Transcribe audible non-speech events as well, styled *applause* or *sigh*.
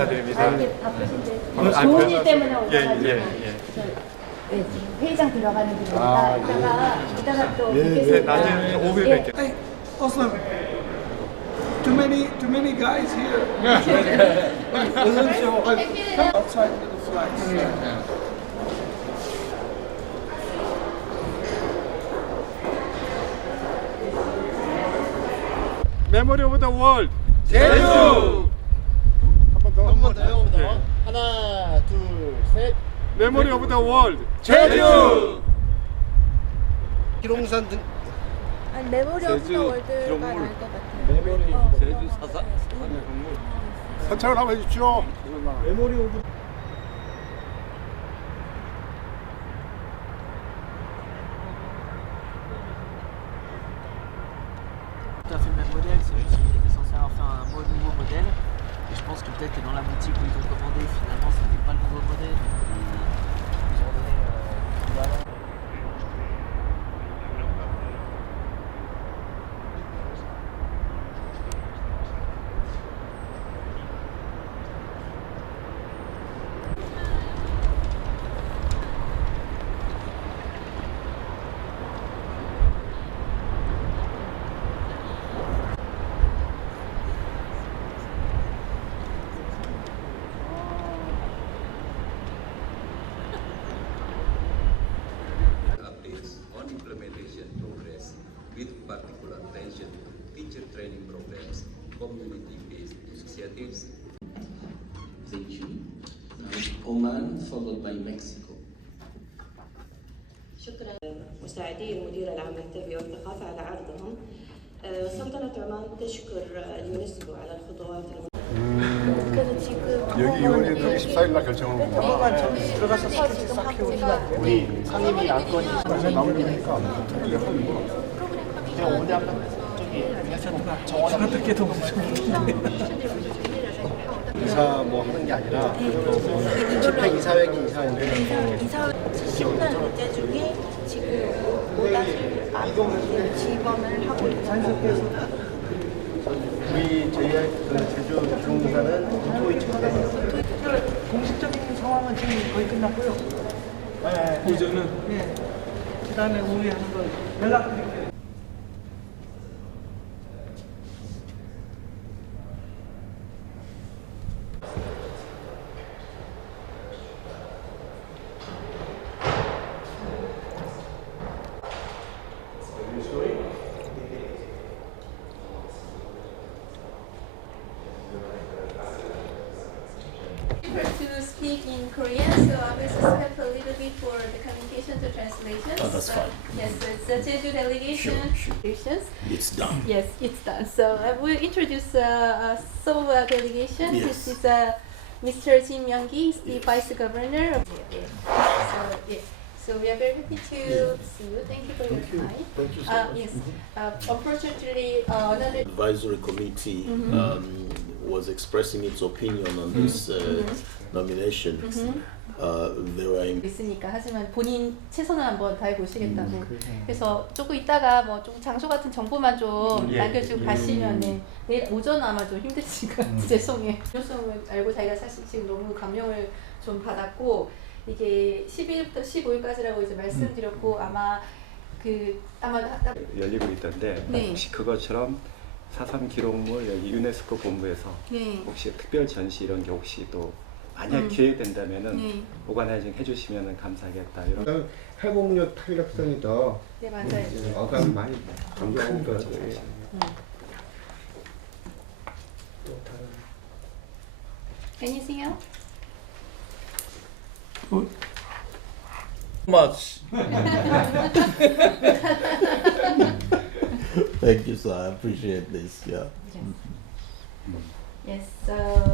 감사드립니다. 이렇게 바쁘신데 아, 아, 좋은 별일 때문에 예, 오셔가지고 예, 예. 저, 네, 지금 회의장 들어가는 길이니까 아, 이따가 이따가 또 예, 네, 뵙겠습니다. 나중에 오후에 예. 뵙겠습니다. Hey, Oslo. Too many, too many guys here. Isn't so? uh, Outside with the flags. 메모리 오브 더 월드. 제주. 한번 더. 한번 더 해봅니다. 네. 하나, 둘, 셋. 메모리 오브 더 월드. 제주. 기롱산 등 아니 메모리 오브 제주 더 월드가 기록물. 나을 것 같아요. 제주 사사. 선착을 한번 해주십시오. 메모리 오브 pense que peut-être que dans la boutique où ils ont commandé, finalement, c'était pas le nouveau modèle. teacher training programs, community-based initiatives. Thank you. Now, Oman followed by Mexico. شكرا مساعدي المدير العام للتربية والثقافة على عرضهم آه، سلطنة عمان تشكر آه، اليونسكو على الخطوات الم- 그래서 지금 여기 2월 24일 날 결정한 겁니다. 들어가서 그래서 지금 박지가 우리 상임위 안건이 그래서 나오니까 어떻게 하는 거야? 그냥 오대 한번 정원 어떻게 더 이사 뭐 하는 게 아니라 집행 이사회기 이사인데 이사 70년 문제 중에 지금 5-4 지원을 하고 있는 우리 저희 그 제주 기롱산은 도토이 측대예요. 공식적인 상황은 지금 거의 끝났고요. 네. 오전은? 네. 그 다음에 하는 거 연락드릴게요. Speak in Korean, so I will step a little bit for the communication to translation. Oh, that's fine. Yes, so it's the Jeju delegation. Sure, It's done. Yes, it's done. So I will introduce uh, uh, Seoul delegation. Yes. This is uh, Mr. Jim Young-gi, he's the Vice Governor. Of, yeah, yeah. So, yeah. so we are very happy to see you. Thank you for your time. Thank you so Uh, much. yes, uh, unfortunately, uh, another advisory committee um, was expressing its opinion on this uh, nomination. Uh, they were in 있으니까 하지만 본인 최선을 한번 다해 보시겠다고. 그래서 조금 이따가 뭐 좀 장소 같은 정보만 좀 예, 남겨주고 예. 가시면 은 내일 오전 아마 좀 힘드시니까 죄송해요. 중요성을 알고 자기가 사실 지금 너무 감명을 좀 받았고 이게 12일부터 15일까지라고 이제 말씀드렸고 아마 그 아마 다- 열리고 있던데 네. 혹시 그것처럼 사삼 기록물 여기 유네스코 본부에서 네. 혹시 특별 전시 이런 게 혹시 또 만약 음. 기회 된다면은 네. 오가나이징 해주시면은 감사하겠다 이런. 그러니까 회복력, 탄력성이 더 네 맞아요. 예, 어감 많이 강조하는 것 같아요. Anything else? much. *laughs* Thank you, sir. I appreciate this. Yeah. Yes. So